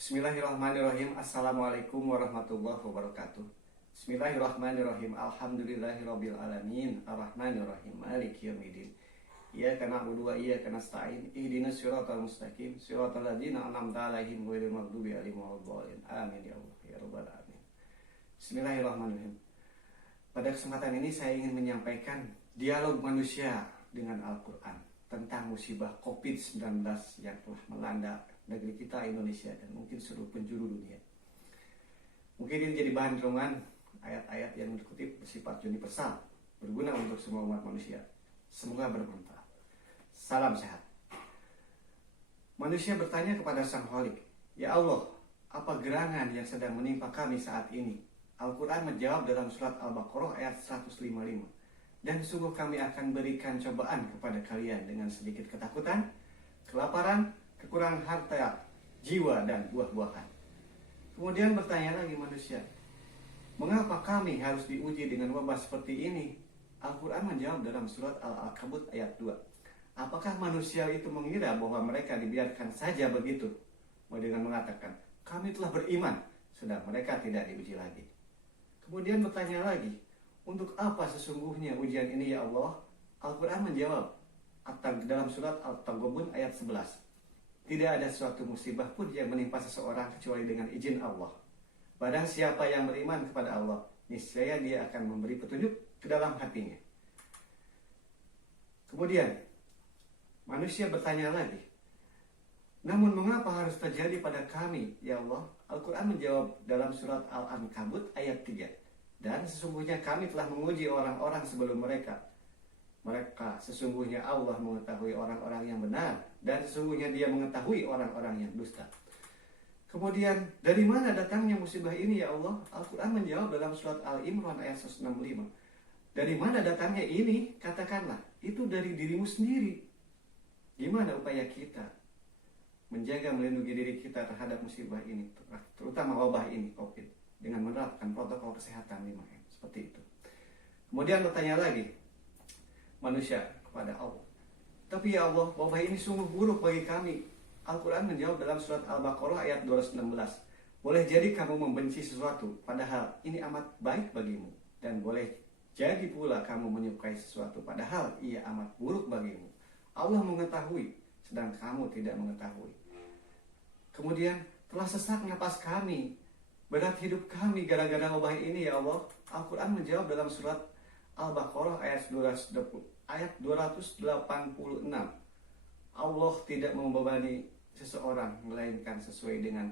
Bismillahirrahmanirrahim. Assalamualaikum warahmatullahi wabarakatuh. Bismillahirrahmanirrahim. Alhamdulillahirabbil alamin. Arrahmanirrahim. Maliki yaumiddin. Iyyaka na'budu wa iyyaka nasta'in. Ihdinas siratal mustaqim. Siratal ladzina an'amta 'alaihim ghairil maghdubi 'alaihim waladdallin. Amin ya Allah ya rabbal alamin. Bismillahirrahmanirrahim. Pada kesempatan ini saya ingin menyampaikan dialog manusia dengan Al-Qur'an tentang musibah COVID-19 yang telah melanda negeri kita Indonesia dan mungkin seluruh penjuru dunia. Mungkin ini jadi bahan renungan ayat-ayat yang dikutip bersifat universal, berguna untuk semua umat manusia. Semoga bermanfaat. Salam sehat. Manusia bertanya kepada Sang Khalik, "Ya Allah, apa gerangan yang sedang menimpa kami saat ini?" Al-Quran menjawab dalam surat Al-Baqarah ayat 155. "Dan sungguh kami akan berikan cobaan kepada kalian dengan sedikit ketakutan, kelaparan, kekurangan harta, jiwa, dan buah-buahan." Kemudian bertanya lagi manusia, "Mengapa kami harus diuji dengan wabah seperti ini?" Al-Quran menjawab dalam surat Al-Ankabut ayat 2. "Apakah manusia itu mengira bahwa mereka dibiarkan saja begitu?" Dengan mengatakan, "Kami telah beriman," sedang mereka tidak diuji lagi. Kemudian bertanya lagi, "Untuk apa sesungguhnya ujian ini ya Allah?" Al-Quran menjawab dalam surat Al-Taghabun ayat 11. "Tidak ada suatu musibah pun yang menimpa seseorang kecuali dengan izin Allah. Barang siapa yang beriman kepada Allah, niscaya dia akan memberi petunjuk ke dalam hatinya." Kemudian manusia bertanya lagi, "Namun mengapa harus terjadi pada kami ya Allah?" Al-Quran menjawab dalam surat Al-Ankabut ayat 3. "Dan sesungguhnya kami telah menguji orang-orang sebelum mereka. Mereka sesungguhnya Allah mengetahui orang-orang yang benar, dan sesungguhnya Dia mengetahui orang-orang yang dusta." Kemudian, dari mana datangnya musibah ini ya Allah? Al-Quran menjawab dalam surat Al-Imran ayat 165. "Dari mana datangnya ini? Katakanlah, itu dari dirimu sendiri." Gimana upaya kita menjaga melindungi diri kita terhadap musibah ini, terutama wabah ini, COVID, dengan menerapkan protokol kesehatan 5M, seperti itu. Kemudian bertanya lagi manusia kepada Allah, "Tapi ya Allah, wabah ini sungguh buruk bagi kami." Al-Quran menjawab dalam surat Al-Baqarah ayat 216. "Boleh jadi kamu membenci sesuatu, padahal ini amat baik bagimu. Dan boleh jadi pula kamu menyukai sesuatu, padahal ia amat buruk bagimu. Allah mengetahui, sedang kamu tidak mengetahui." Kemudian, "Telah sesak napas kami, berat hidup kami gara-gara wabah ini ya Allah." Al-Quran menjawab dalam surat Al-Baqarah ayat 286. "Allah tidak membebani seseorang melainkan sesuai dengan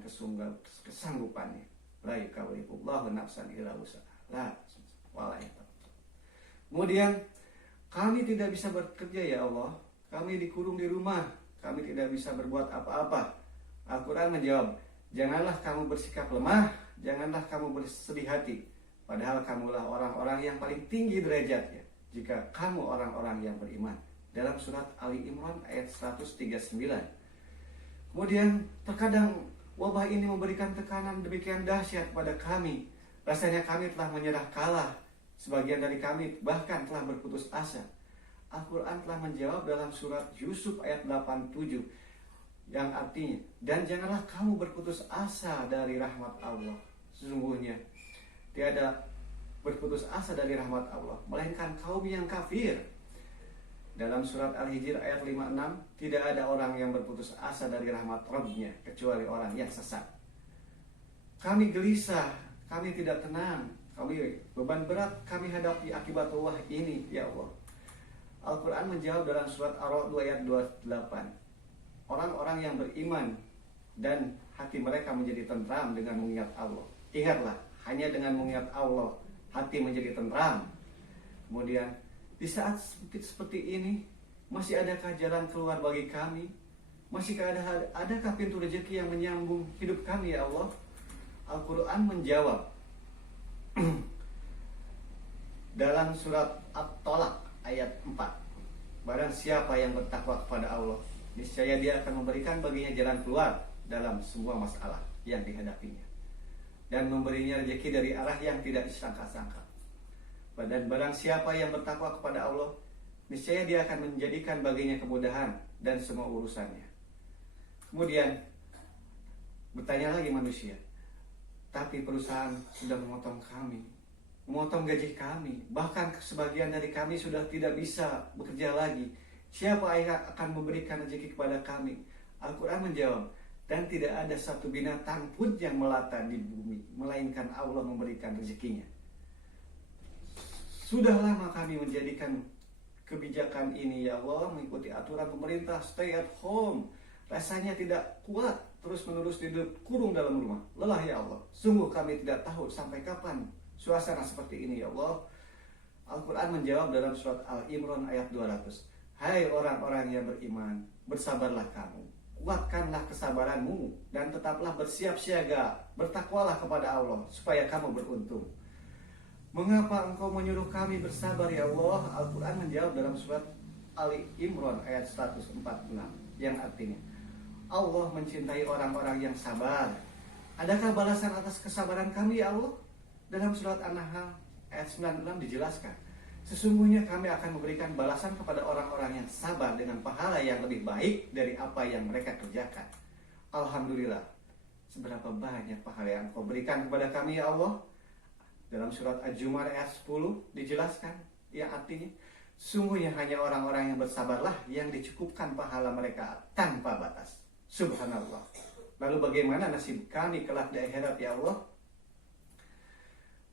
kesanggupannya. La yukallifullahu nafsan illa wus'aha." Kemudian, "Kami tidak bisa bekerja ya Allah. Kami dikurung di rumah. Kami tidak bisa berbuat apa-apa." Al-Quran menjawab, "Janganlah kamu bersikap lemah, janganlah kamu bersedih hati. Padahal kamulah orang-orang yang paling tinggi derajatnya jika kamu orang-orang yang beriman." Dalam surat Ali Imran ayat 139. Kemudian, "Terkadang wabah ini memberikan tekanan demikian dahsyat pada kami. Rasanya kami telah menyerah kalah. Sebagian dari kami bahkan telah berputus asa." Al-Quran telah menjawab dalam surat Yusuf ayat 87, yang artinya, "Dan janganlah kamu berputus asa dari rahmat Allah. Sesungguhnya tiada berputus asa dari rahmat Allah melainkan kaum yang kafir." Dalam surat Al-Hijr ayat 56, "Tidak ada orang yang berputus asa dari rahmat Rabb-nya kecuali orang yang sesat." Kami gelisah, kami tidak tenang, kami beban berat kami hadapi akibat wabah ini ya Allah. Al-Quran menjawab dalam surat Ar-Ra'd ayat 28. "Orang-orang yang beriman dan hati mereka menjadi tentram dengan mengingat Allah." Ingatlah, hanya dengan mengingat Allah hati menjadi tentram. Kemudian, "Di saat seperti ini, masih adakah jalan keluar bagi kami? Masihkah adakah pintu rezeki yang menyambung hidup kami ya Allah?" Al-Quran menjawab dalam surat At-Tolak ayat 4. "Barang siapa yang bertakwa kepada Allah, niscaya Dia akan memberikan baginya jalan keluar dalam semua masalah yang dihadapinya, dan memberinya rezeki dari arah yang tidak disangka-sangka. Dan barang siapa yang bertakwa kepada Allah, niscaya Dia akan menjadikan baginya kemudahan dan semua urusannya." Kemudian Bertanya lagi manusia, tapi perusahaan sudah memotong kami, memotong gaji kami, bahkan sebagian dari kami sudah tidak bisa bekerja lagi. Siapa yang akan memberikan rezeki kepada kami? Al-Quran menjawab, dan tidak ada satu binatang pun yang melata di bumi, melainkan Allah memberikan rezekinya. Sudah lama kami menjadikan kebijakan ini, ya Allah, mengikuti aturan pemerintah, stay at home. Rasanya tidak kuat terus-menerus hidup kurung dalam rumah. Lelah ya Allah. Sungguh kami tidak tahu sampai kapan suasana seperti ini ya Allah. Al-Quran menjawab dalam surat Al-Imran ayat 200. Hai orang-orang yang beriman, bersabarlah kamu. Kuatkanlah kesabaranmu dan tetaplah bersiap siaga. Bertakwalah kepada Allah supaya kamu beruntung. Mengapa engkau menyuruh kami bersabar ya Allah? Al-Quran menjawab dalam surat Ali Imran ayat 146 yang artinya, Allah mencintai orang-orang yang sabar. Adakah balasan atas kesabaran kami ya Allah? Dalam surat An-Nahl ayat 96 dijelaskan, sesungguhnya kami akan memberikan balasan kepada orang-orang yang sabar dengan pahala yang lebih baik dari apa yang mereka kerjakan. Alhamdulillah, seberapa banyak pahala yang Engkau berikan kepada kami ya Allah. Dalam surat Al-Jum'ah ayat 10 dijelaskan, yang artinya, sungguhnya hanya orang-orang yang bersabarlah yang dicukupkan pahala mereka tanpa batas. Subhanallah. Lalu bagaimana nasib kami kelak di akhirat ya Allah?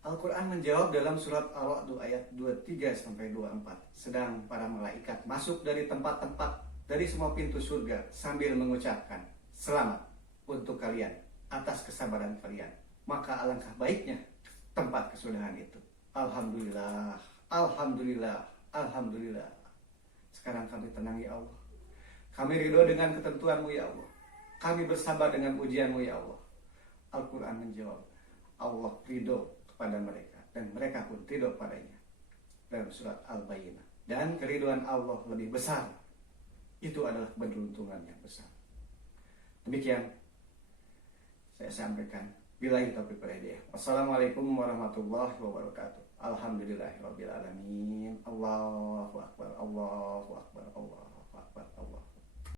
Al-Quran menjawab dalam surat Al-Ra'd ayat 23-24. Sedang para malaikat masuk dari tempat-tempat dari semua pintu surga sambil mengucapkan, selamat untuk kalian atas kesabaran kalian. Maka alangkah baiknya tempat kesudahan itu. Alhamdulillah, Alhamdulillah, Alhamdulillah. Sekarang kami tenang ya Allah. Kami ridho dengan ketentuan-Mu ya Allah. Kami bersabar dengan ujian-Mu ya Allah. Al-Quran menjawab, Allah ridho kepada mereka dan mereka pun ridho padanya. Dalam surat Al-Bayyinah. Dan keriduan Allah lebih besar. Itu adalah keberuntungan yang besar. Demikian saya sampaikan. Billahi taufiq wal hidayah. Wassalamualaikum warahmatullahi wabarakatuh. Alhamdulillahirabbil alamin. Allahu akbar. Allahu akbar. Allahu akbar. Allah.